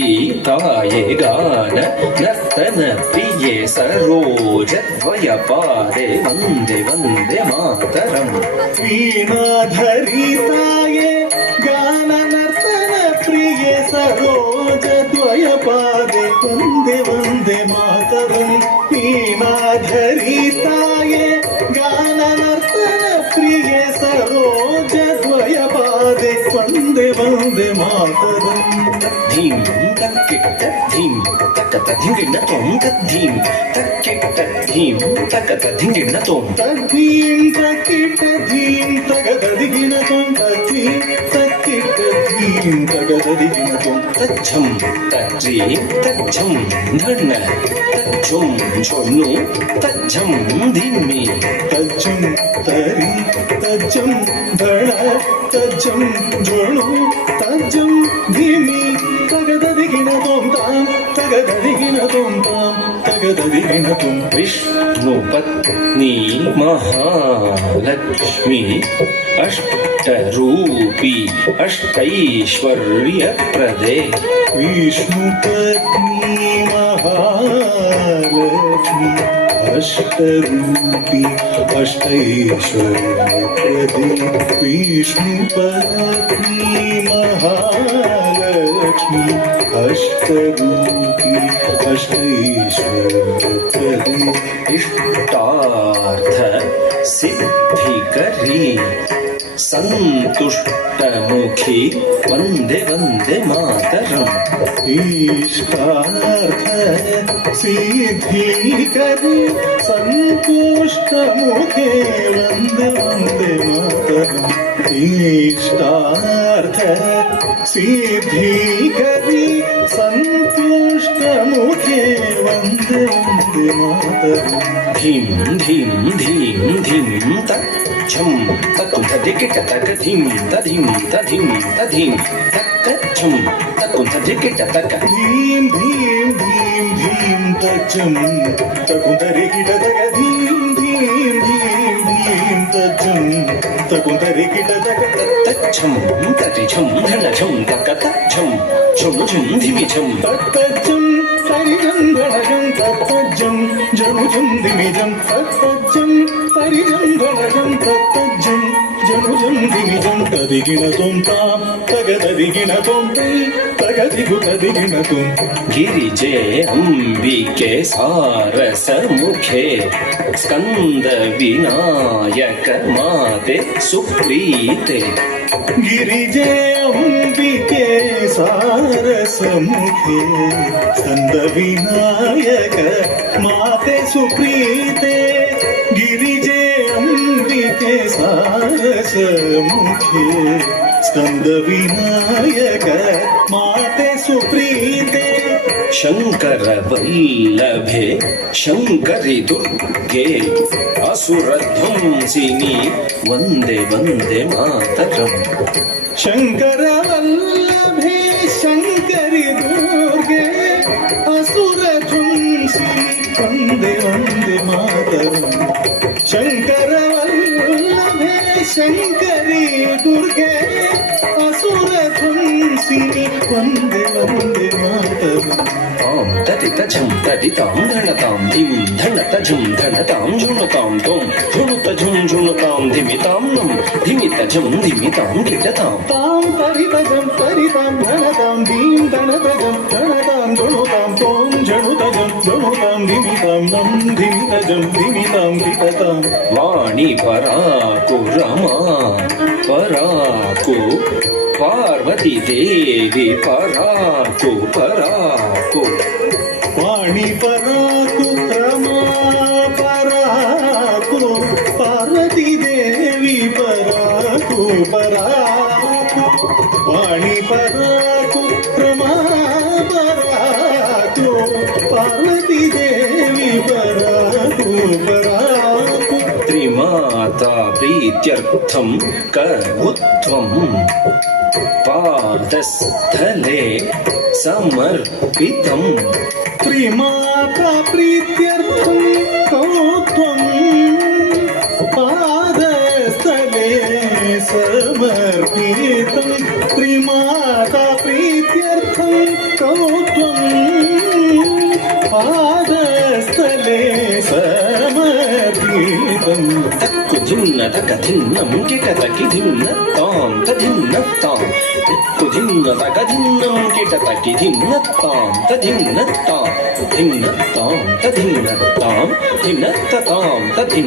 ताये गान नर्तन प्रिये सरोजद्वयपादे वन्दे वन्दे मातरम्। वीणाधरिताये गान नर्तन प्रिये सरोजद्वयपादे वन्दे वन्दे मातरम्। वीणाधरिताये गान नर्तन प्रिये सरोजद्वयपादे वन्दे वन्दे मातरम्। धीं तक्किट्ट धीं तकत धिंगिण तों तद्धीं तक्किट्ट धीं तकत धिंगिण तों तद्धीं तक्किट्ट धीं तकत धिंगिण तों तद्धीं तक्किट्ट धीं तकत धिंगिण तों तच्छं तज्जीं तच्छं धन तच्छुं छोनु तच्छं धीमि तच्छं तरी तच्छं धन तच्छं झोनु तच्छं धीमि विष्णुपत्नी महालक्ष्मी अष्टरूपी अष्टैश्वर्यप्रदे। विष्णुपत्नी महालक्ष्मी अष्टरूपी अष्टैश्वर्यप्रदे। विष्णुपत्नी महालक्ष्मी अष्टरूपी अष्टैश्वर्यप्रदे। इष्टार्थ सिद्धिकरी संतुष्टमुखी वन्दे वन्दे मातरम्। इष्टार्थ सिद्धिकरी संतुष्टमुखे वन्दे वन्दे मातरम्। इष्टार्थ सिद्धिकरी संतुष्टमुखे वन्दे वन्दे मातरम्। धीं धीं धीं धीं तच्छं तकुंधदिकिट तक धीं तधीं तधीं तधीं तक्कच्छं तकुंधदिकिट तक धीं धीं धीं धीं तच्छं तकुंधदिकिट तक धीं धीं धीं धीं तच्छं तकुंधदिकिट तक तच्छं ततिछं धनछं तकतच्छं छं छं धिमिछं तत्तच्छं तरिजं धनजं तत्तज्जं जनुजं धिमिजं तत्तज्जं तरिजं धनजं तत्तज्जं जनुजं धिमिजं तदिगिणतुं तां तगददिगिणतुं तै तगदिगुतदिगिणतुं। गिरिजे अंबिके सारसमुखे स्कंद विनायक माते सुप्रीते। गिरिजे अंबिके सारसमुखे स्कंद विनायक माते सुप्रीते। गिरिजे अंबिके सारसमुखे स्कंद विनायक माते सुप्रीते। शंकर वल्लभे शंकरि दुर्गे असुरध्वंसिनी वन्दे वन्दे मातरम्। शंकर वल्लभे शंकरि दुर्गे असुरध्वंसिनी वन्दे वन्दे मातरम्। शंकर वल्लभे शंकरि दुर्गे असुरध्वंसिनी वन्दे वन्दे मातरम्। तां तदितझं तदितां धनतां धीं धनतझं धनतां झुणुतां तों झुणुतझं झुणुतां धिमितां नं धिमितझं धिमितां किटतां तां तरितझं तरितां धनतां धीं धनतझं धनतां झुणुतां तों झुणुतझं झुणुतां धिमितां नं धिमितझं धिमितां किटतां। वाणी पराको रमा पराको पार्वती देवी पराको पराको। वाणी पराको रमा पराको पार्वती देवी पराको पराको। वाणी पराको रमा पराको पार्वती देवी पराको पराको। त्रिमाता प्रीत्यर्थं करमुत्वं पादस्थले समर्पितं। त्रिमाता प्रीत्यर्थं कौत्वं पादस्थले समर्पितं। त्रिमाता प्रीत्यर्थं कौत्वं త్వం పాదస్థలే సమర్పితం. తక్కు ధిన్న తక ధిన్నం కిట తకి ధిన్న తాం తధిన్న తాం తక్కు ధిన్న తక ధిన్నం కిట తకి ధిన్న తాం తధిన్న తాం ధిన్న తాం తధిన్న తాం ధిన్న తాం తధిన్న